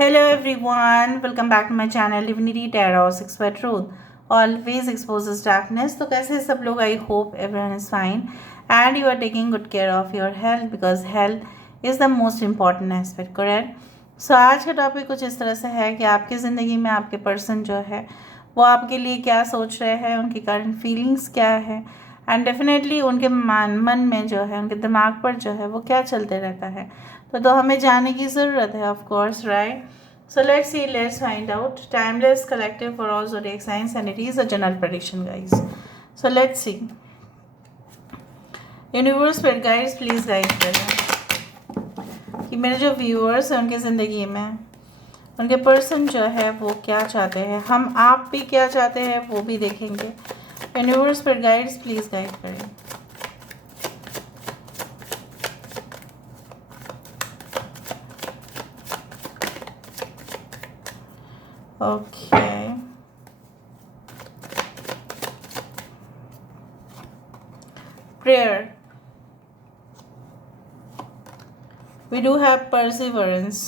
Hello everyone, welcome back to my channel Divinity Tarot 6 by Truth. Always exposes darkness. तो कैसे हैं सब लोग? I hope everyone is fine and you are taking good care of your health because health is the most important aspect, correct? So आज का topic कुछ इस तरह से है कि आपकी ज़िंदगी में आपके पर्सन जो है वो आपके लिए क्या सोच रहे हैं, उनकी करंट फीलिंग्स क्या है एंड डेफिनेटली उनके मन में जो है, उनके दिमाग पर जो है वो क्या चलते रहता है। तो हमें जानने की ज़रूरत है, of course, right? So let's find out. Timeless collective for all zodiac signs and it is a general prediction, guys. So let's see. Universe spirit guides please guide करें कि मेरे जो व्यूअर्स हैं उनकी ज़िंदगी में उनके पर्सन जो है वो क्या चाहते हैं, हम आप भी क्या चाहते हैं वो भी देखेंगे। Universe spirit guides please guide करें। Okay. Prayer. We do have perseverance.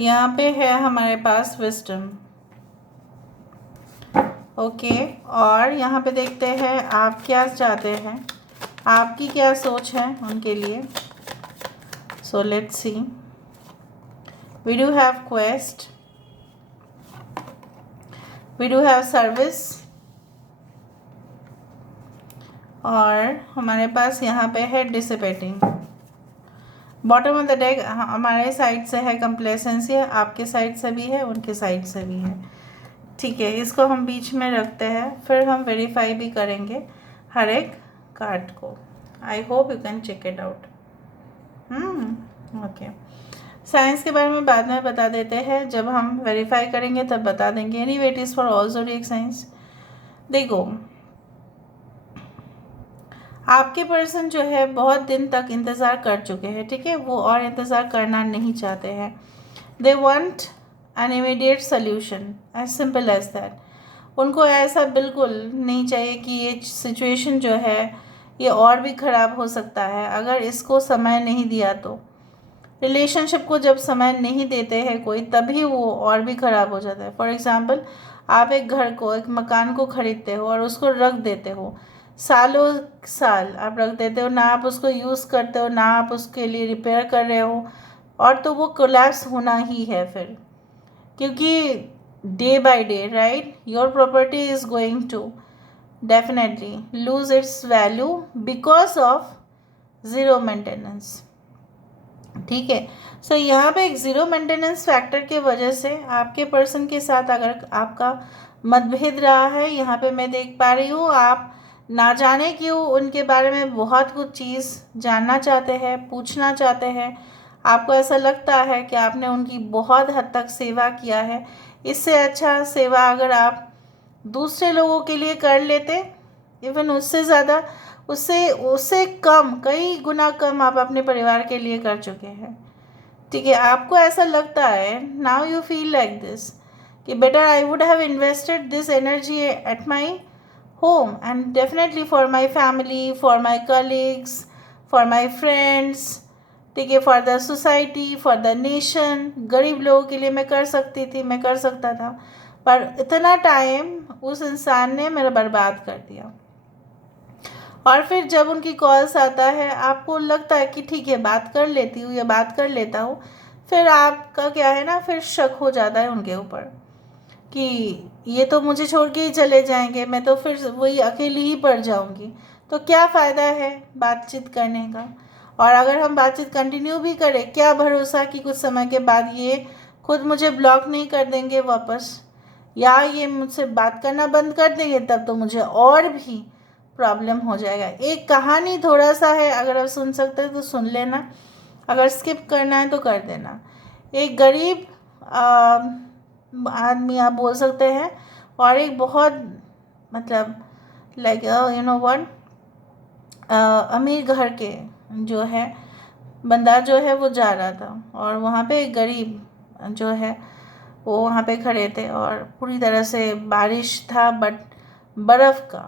यहाँ पे है हमारे पास wisdom. ओके और यहाँ पे देखते हैं आप क्या चाहते हैं, आपकी क्या सोच है उनके लिए। So let's see. We do have quest. We do have service. और हमारे पास यहाँ पे है dissipating. Bottom of the deck हमारे साइड से है कंप्लेसेंसी, आपके साइड से भी है, उनके साइड से भी है। ठीक है, इसको हम बीच में रखते हैं, फिर हम वेरीफाई भी करेंगे हर एक कार्ड को। I hope you can check it out. Okay, signs के बारे में बाद में बता देते हैं, जब हम वेरीफाई करेंगे तब बता देंगे। Any wait is for all zodiac signs. देखो, आपके पर्सन जो है बहुत दिन तक इंतज़ार कर चुके हैं, ठीक है, वो और इंतज़ार करना नहीं चाहते हैं। They want an immediate solution, as simple as that. उनको ऐसा बिल्कुल नहीं चाहिए कि ये सिचुएशन जो है ये और भी ख़राब हो सकता है अगर इसको समय नहीं दिया तो। रिलेशनशिप को जब समय नहीं देते हैं कोई, तभी वो और भी ख़राब हो जाता है। फॉर एग्ज़ाम्पल, आप एक घर को, एक मकान को ख़रीदते हो और उसको रख देते हो, सालों साल आप रख देते हो, ना आप उसको यूज़ करते हो, ना आप उसके लिए रिपेयर कर रहे हो, और तो वो कोलैप्स होना ही है फिर, क्योंकि day by day, right, your property is going to definitely lose its value because of zero maintenance. ठीक है, सो यहाँ पे एक ज़ीरो मेंटेनेंस फैक्टर के वजह से आपके पर्सन के साथ अगर आपका मतभेद रहा है, यहाँ पे मैं देख पा रही हूँ आप ना जाने क्यों उनके बारे में बहुत कुछ चीज़ जानना चाहते हैं, पूछना चाहते हैं। आपको ऐसा लगता है कि आपने उनकी बहुत हद तक सेवा किया है। इससे अच्छा सेवा अगर आप दूसरे लोगों के लिए कर लेते, इवन उससे ज़्यादा, उससे उससे कम, कई गुना कम आप अपने परिवार के लिए कर चुके हैं। ठीक है, आपको ऐसा लगता है, now you feel like this, कि better I would have invested this energy at my home and definitely for my family, for my colleagues, for my friends, ठीक है, for the society, for the nation। गरीब लोगों के लिए मैं कर सकती थी, मैं कर सकता था, पर इतना टाइम उस इंसान ने मेरा बर्बाद कर दिया। और फिर जब उनकी कॉल्स आता है, आपको लगता है कि ठीक है बात कर लेती हूँ या बात कर लेता हूँ, फिर आपका क्या है ना, फिर शक हो जाता है उनके ऊपर कि ये तो मुझे छोड़ के ही चले जाएंगे, मैं तो फिर वही अकेली ही पड़ जाऊंगी, तो क्या फ़ायदा है बातचीत करने का। और अगर हम बातचीत कंटिन्यू भी करें, क्या भरोसा कि कुछ समय के बाद ये खुद मुझे ब्लॉक नहीं कर देंगे वापस, या ये मुझसे बात करना बंद कर देंगे, तब तो मुझे और भी प्रॉब्लम हो जाएगा। एक कहानी थोड़ा सा है, अगर आप सुन सकते हैं तो सुन लेना, अगर स्किप करना है तो कर देना। एक गरीब आदमी आप बोल सकते हैं, और एक बहुत मतलब लाइक यू नो व्हाट, अमीर घर के जो है बंदा जो है वो जा रहा था, और वहाँ पे एक गरीब जो है वो वहाँ पे खड़े थे, और पूरी तरह से बारिश था, बट बर्फ़ का।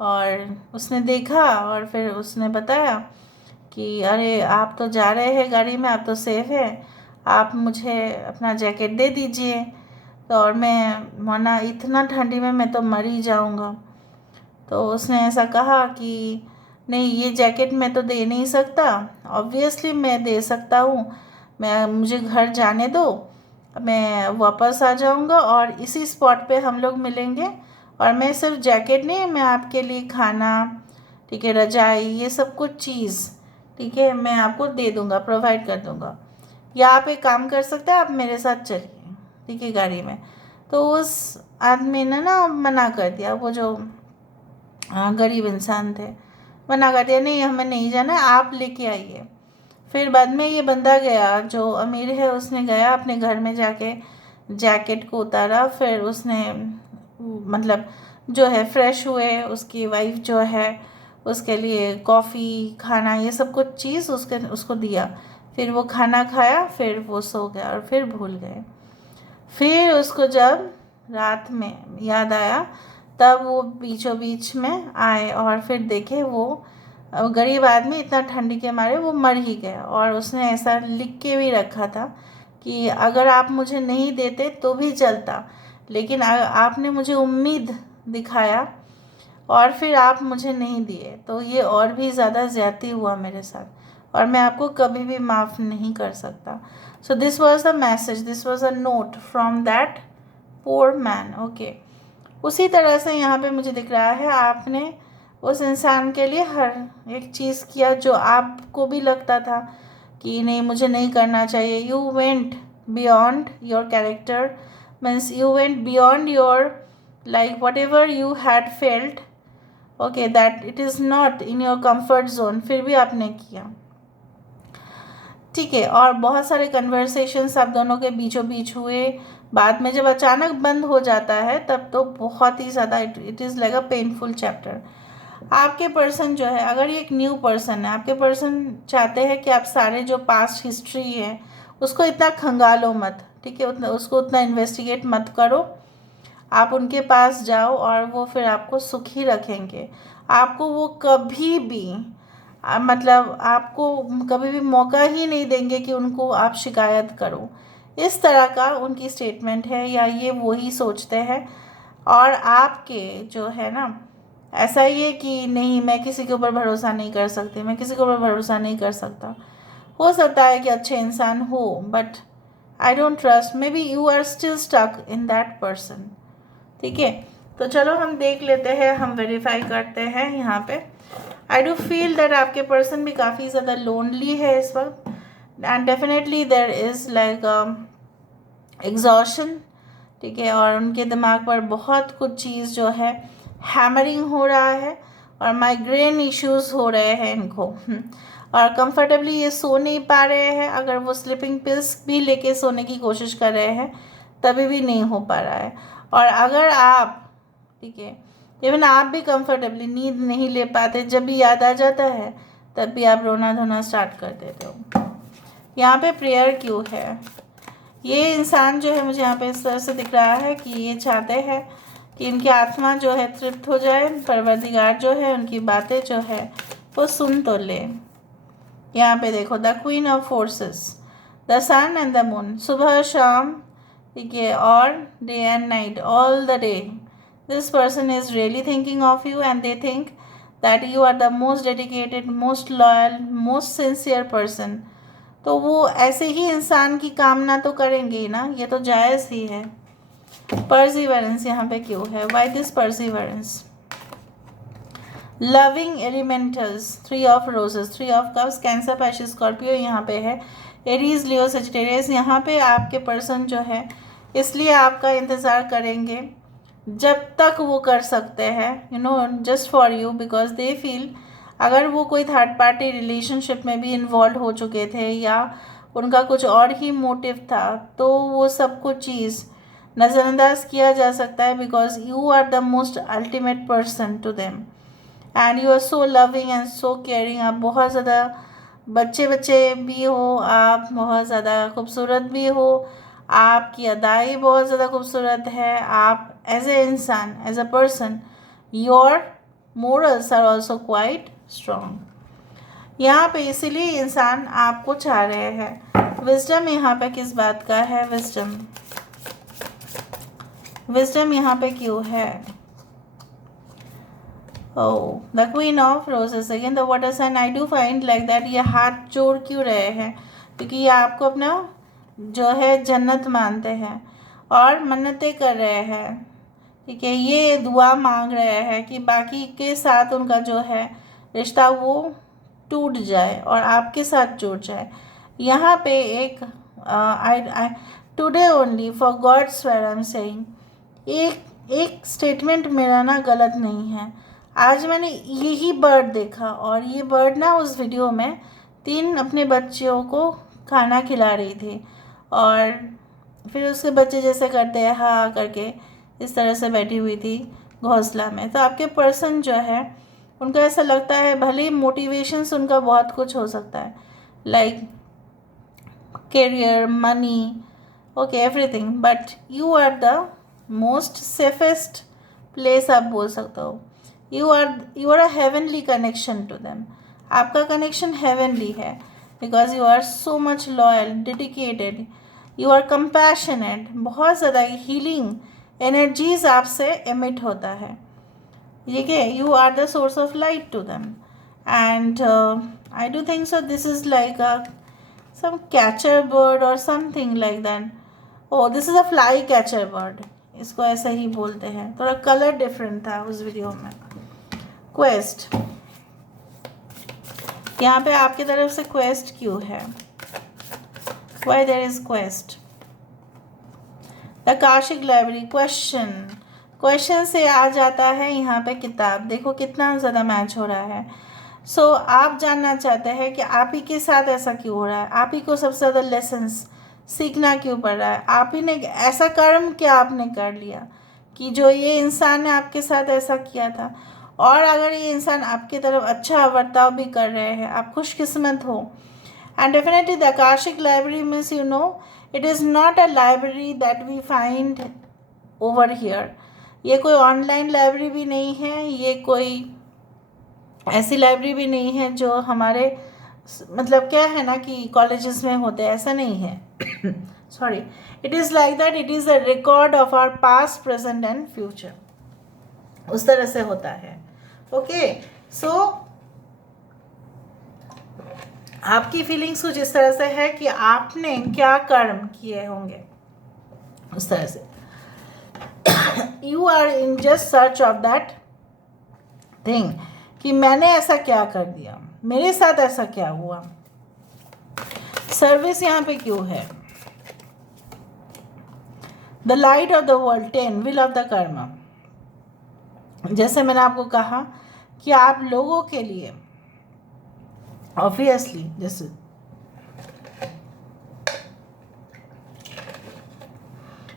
और उसने देखा और फिर उसने बताया कि अरे आप तो जा रहे हैं गाड़ी में, आप तो सेफ़ है, आप मुझे अपना जैकेट दे दीजिए। तो और मैं वरना इतना ठंडी में मैं तो मर ही जाऊँगा। तो उसने ऐसा कहा कि नहीं, ये जैकेट मैं तो दे नहीं सकता। ऑब्वियसली मैं दे सकता हूँ, मुझे घर जाने दो, मैं वापस आ जाऊँगा और इसी स्पॉट पे हम लोग मिलेंगे। और मैं सिर्फ जैकेट नहीं, मैं आपके लिए खाना, ठीक है, रजाई, ये सब कुछ चीज़, ठीक है, मैं आपको दे दूँगा, प्रोवाइड कर दूँगा। या आप एक काम कर सकते हैं, आप मेरे साथ चलिए, ठीक है, गाड़ी में। तो उस आदमी ने ना मना कर दिया, वो जो गरीब इंसान थे, मना कर दिया, नहीं हमें नहीं जाना, आप लेके आइए। फिर बाद में ये बंदा गया, जो अमीर है, उसने गया अपने घर में जाके जैकेट को उतारा। फिर उसने मतलब जो है फ्रेश हुए, उसकी वाइफ जो है उसके लिए कॉफ़ी, खाना, ये सब कुछ चीज़ उसको दिया। फिर वो खाना खाया, फिर वो सो गया और फिर भूल गए। फिर उसको जब रात में याद आया, तब वो बीचों बीच में आए और फिर देखे वो गरीब आदमी इतना ठंडी के मारे वो मर ही गया। और उसने ऐसा लिख के भी रखा था कि अगर आप मुझे नहीं देते तो भी चलता, लेकिन आपने मुझे उम्मीद दिखाया और फिर आप मुझे नहीं दिए, तो ये और भी ज़्यादा ज़्यादती हुआ मेरे साथ और मैं आपको कभी भी माफ़ नहीं कर सकता। So this was the message, this was a note from that poor man. Okay, उसी तरह से यहाँ पे मुझे दिख रहा है आपने उस इंसान के लिए हर एक चीज़ किया जो आपको भी लगता था कि नहीं, मुझे नहीं करना चाहिए। You went beyond your character, means you went beyond your like what ever you had felt, okay, that it is not in your comfort zone, फिर भी आपने किया, ठीक है। और बहुत सारे कन्वर्सेशंस आप दोनों के बीचों बीच हुए। बाद में जब अचानक बंद हो जाता है तब तो बहुत ही ज़्यादा it is like a painful chapter. आपके पर्सन जो है, अगर ये एक न्यू पर्सन है, आपके पर्सन चाहते हैं कि आप सारे जो पास्ट हिस्ट्री है उसको इतना खंगालो मत, ठीक है, उसको उतना इन्वेस्टिगेट मत करो। आप उनके पास जाओ और वो फिर आपको सुखी रखेंगे। आपको वो कभी भी मतलब आपको कभी भी मौका ही नहीं देंगे कि उनको आप शिकायत करो। इस तरह का उनकी स्टेटमेंट है, या ये वही सोचते हैं। और आपके जो है ना, ऐसा ही है कि नहीं, मैं किसी के ऊपर भरोसा नहीं कर सकती, मैं किसी के ऊपर भरोसा नहीं कर सकता। हो सकता है कि अच्छे इंसान हो, but I don't trust, maybe you are still stuck in that person, ठीक है। तो चलो हम देख लेते हैं, हम वेरीफाई करते हैं यहाँ पे। आई डू फील दैट आपके पर्सन भी काफ़ी ज़्यादा लोनली है इस वक्त, and definitely there is like exhaustion, ठीक है। और उनके दिमाग पर बहुत कुछ चीज़ जो है हैमरिंग हो रहा है और माइग्रेन इश्यूज हो रहे हैं इनको। और कंफर्टेबली ये सो नहीं पा रहे हैं। अगर वो स्लीपिंग पिल्स भी लेके सोने की कोशिश कर रहे हैं तभी भी नहीं हो पा रहा है। और अगर आप, ठीक है, इवन आप भी कंफर्टेबली नींद नहीं ले पाते, जब भी याद आ जाता है तब भी आप रोना धोना स्टार्ट कर देते हो। यहाँ पे प्रेयर क्यों है? ये इंसान जो है मुझे यहाँ पे इस तरह से दिख रहा है कि ये चाहते हैं कि इनकी आत्मा जो है तृप्त हो जाए, परवरदिगार जो है उनकी बातें जो है वो सुन तो ले। यहाँ पे देखो, the queen of forces, the sun and the moon, सुबह शाम, ठीक है, और day and night, all the day this person is really thinking of you and they think that you are the most dedicated, most loyal, most sincere person. तो वो ऐसे ही इंसान की कामना तो करेंगे ही ना, ये तो जायज़ ही है। परसिवरेंस यहाँ पे क्यों है? Why this perseverance? Loving elementals, 3 of roses, 3 of cups, cancer, pisces, Scorpio यहाँ पे है, एरीज, लियो, सजिटेरियस। यहाँ पे आपके पर्सन जो है इसलिए आपका इंतज़ार करेंगे जब तक वो कर सकते हैं, you know, just for you, because they feel अगर वो कोई थर्ड पार्टी रिलेशनशिप में भी इन्वॉल्व हो चुके थे या उनका कुछ और ही मोटिव था, तो वो सब कुछ चीज़ नज़रअंदाज किया जा सकता है, because you are the most ultimate person to them and you are so loving and so caring. आप बहुत ज़्यादा बच्चे बच्चे भी हो, आप बहुत ज़्यादा खूबसूरत भी हो, आपकी अदाई बहुत ज़्यादा खूबसूरत है, आप एज ए इंसान, as a person, your morals are also quite strong. यहाँ पे इसीलिए इंसान आपको चाह रहे हैं, विजडम यहाँ पे किस बात का है? विजडम यहाँ पे क्यों है? Oh, the queen of roses again the water sign. I do find like that ये हाथ जोड़ क्यों रहे हैं? क्योंकि ये आपको अपना जो है जन्नत मानते हैं और मन्नतें कर रहे हैं, ठीक है। ये दुआ मांग रहे हैं कि बाकी के साथ उनका जो है रिश्ता वो टूट जाए और आपके साथ जुड़ जाए। यहाँ पे एक I today only for God swear I am saying, एक स्टेटमेंट मेरा ना गलत नहीं है। आज मैंने यही बर्ड देखा और ये बर्ड ना उस वीडियो में 3 अपने बच्चों को खाना खिला रही थी और फिर उसके बच्चे जैसे करते हैं हाँ करके इस तरह से बैठी हुई थी घोंसला में। तो आपके पर्सन जो है उनको ऐसा लगता है, भले ही मोटिवेशंस उनका बहुत कुछ हो सकता है, like career, money, okay, everything, but you are the most safest place आप बोल सकते हो। You are a heavenly connection to them. आपका कनेक्शन हेवनली है because you are so much loyal, dedicated, you are compassionate. बहुत ज़्यादा healing energies आपसे emit होता है, ठीक है। You are the source of light to them and I do think so this is like a some catcher bird और something like that. Oh, this is a fly catcher bird, इसको ऐसे ही बोलते हैं। थोड़ा कलर डिफरेंट था उस video में। Quest, यहाँ पे आपकी तरफ से क्वेस्ट क्यों है? Why there is quest? The akashic library, question से आ जाता है यहाँ पे किताब। देखो कितना ज़्यादा मैच हो रहा है। सो आप जानना चाहते हैं कि आप ही के साथ ऐसा क्यों हो रहा है, आप ही को सबसे ज़्यादा लेसन्स सीखना क्यों पड़ रहा है, आप ही ने ऐसा कर्म क्या आपने कर लिया कि जो ये इंसान ने आपके साथ ऐसा किया था। और अगर ये इंसान आपकी तरफ अच्छा बर्ताव भी कर रहे हैं, आप खुशकिस्मत हो। And definitely the Akashic library means you know it is not a library that we find over here. ये कोई ऑनलाइन लाइब्रेरी भी नहीं है, ये कोई ऐसी लाइब्रेरी भी नहीं है जो हमारे मतलब क्या है ना कि कॉलेजेस में होते हैं, ऐसा नहीं है। Sorry, it is like that, it is a record of our past, present and future. उस तरह से होता है। ओके, सो आपकी फीलिंग्स कुछ इस तरह से है कि आपने क्या कर्म किए होंगे, उस तरह से। You are in just search of that thing कि मैंने ऐसा क्या कर दिया, मेरे साथ ऐसा क्या हुआ। सर्विस यहाँ पे क्यों है? The light of the world, 10 will of the कर्म। जैसे मैंने आपको कहा कि आप लोगों के लिए ऑब्वियसली जैसे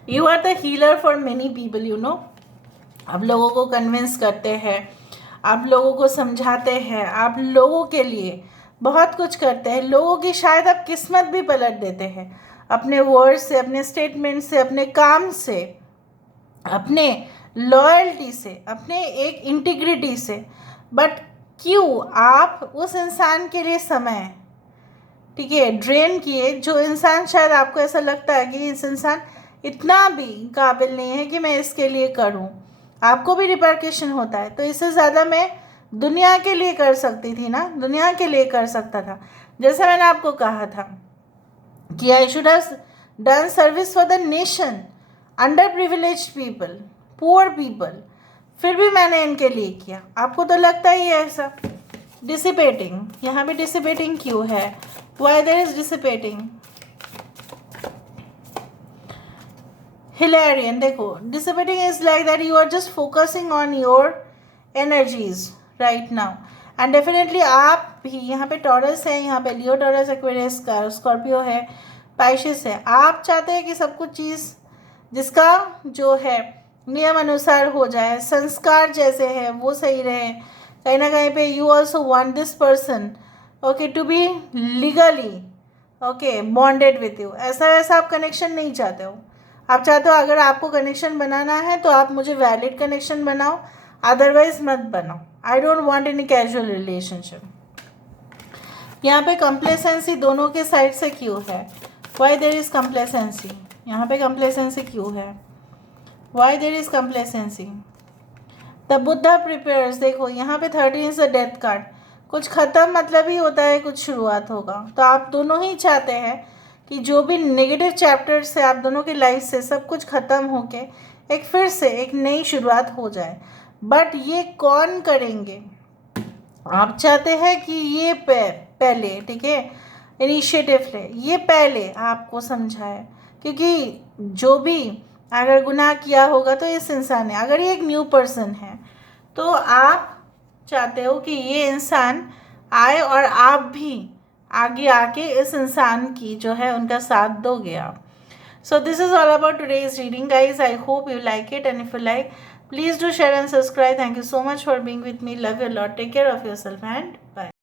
you are the healer for many people, you know. आप लोगों को कन्विंस करते हैं, आप लोगों को समझाते हैं, आप लोगों के लिए बहुत कुछ करते हैं। लोगों की शायद आप किस्मत भी पलट देते हैं अपने वर्ड से, अपने स्टेटमेंट से, अपने काम से, अपने लॉयल्टी से, अपने एक इंटीग्रिटी से। बट क्यों आप उस इंसान के लिए समय, ठीक है, ड्रेन किए, जो इंसान शायद आपको ऐसा लगता है कि इस इंसान इतना भी काबिल नहीं है कि मैं इसके लिए करूं। आपको भी रिपरकेशन होता है, तो इससे ज़्यादा मैं दुनिया के लिए कर सकती थी ना, दुनिया के लिए कर सकता था। जैसे मैंने आपको कहा था कि I should have done service for the nation, under privileged people, poor people, फिर भी मैंने इनके लिए किया। आपको तो लगता ही है ऐसा। डिसिपेटिंग, यहाँ पे डिसिपेटिंग क्यों है? Why there is dissipating? Hilarion, देखो dissipating is like that you are just focusing on your energies right now. And definitely आप भी, यहाँ पे टॉरस है, यहाँ पे लियो, टॉरस, एक्वेरियस, स्कॉर्पियो है, पाइशिस है। आप चाहते हैं कि सब कुछ चीज़ जिसका जो है नियम अनुसार हो जाए, संस्कार जैसे है वो सही रहे। कहीं ना कहीं पे you also want this person okay to be legally okay bonded with you. ऐसा वैसा आप कनेक्शन नहीं चाहते हो। आप चाहते हो अगर आपको कनेक्शन बनाना है तो आप मुझे वैलिड कनेक्शन बनाओ, अदरवाइज मत बनाओ। I don't want any casual relationship. यहाँ पे कंप्लेसेंसी दोनों के साइड से क्यों है? वाई देर इज़ कंप्लेसेंसी, यहाँ पे कंप्लेसेंसी क्यों है, why there is complacency. The Buddha prepares, देखो यहाँ पे 13 इज द डेथ कार्ड, कुछ ख़त्म मतलब ही होता है कुछ शुरुआत होगा। तो आप दोनों ही चाहते हैं कि जो भी नेगेटिव चैप्टर्स है आप दोनों की लाइफ से सब कुछ ख़त्म होके एक फिर से एक नई शुरुआत हो जाए। बट ये कौन करेंगे, आप चाहते हैं कि ये पहले, ठीक है, इनिशिएटिव ले, ये पहले आपको समझाए, क्योंकि जो भी अगर गुनाह किया होगा तो इस इंसान ने, अगर ये एक न्यू पर्सन है तो आप चाहते हो कि ये इंसान आए और आप भी आगे आके इस इंसान की जो है उनका साथ दोगे आप। So this is all about today's reading, guys. I hope you like it, and if you like, please do share and subscribe. Thank you so much for being with me. Love you a lot. Take care of yourself and bye.